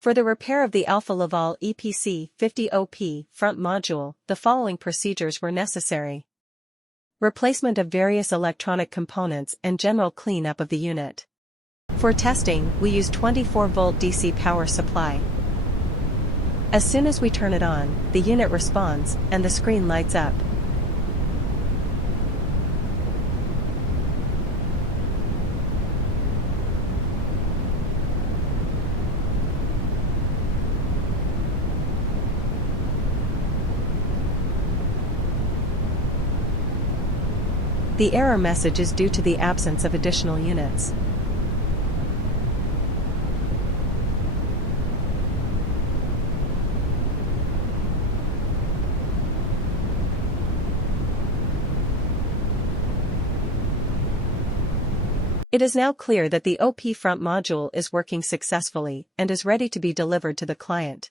For the repair of the Alfa Laval EPC50 OP front module, the following procedures were necessary. Replacement of various electronic components and general cleanup of the unit. For testing, we use 24-volt DC power supply. As soon as we turn it on, the unit responds, and the screen lights up. The error message is due to the absence of additional units. It is now clear that the OP front module is working successfully and is ready to be delivered to the client.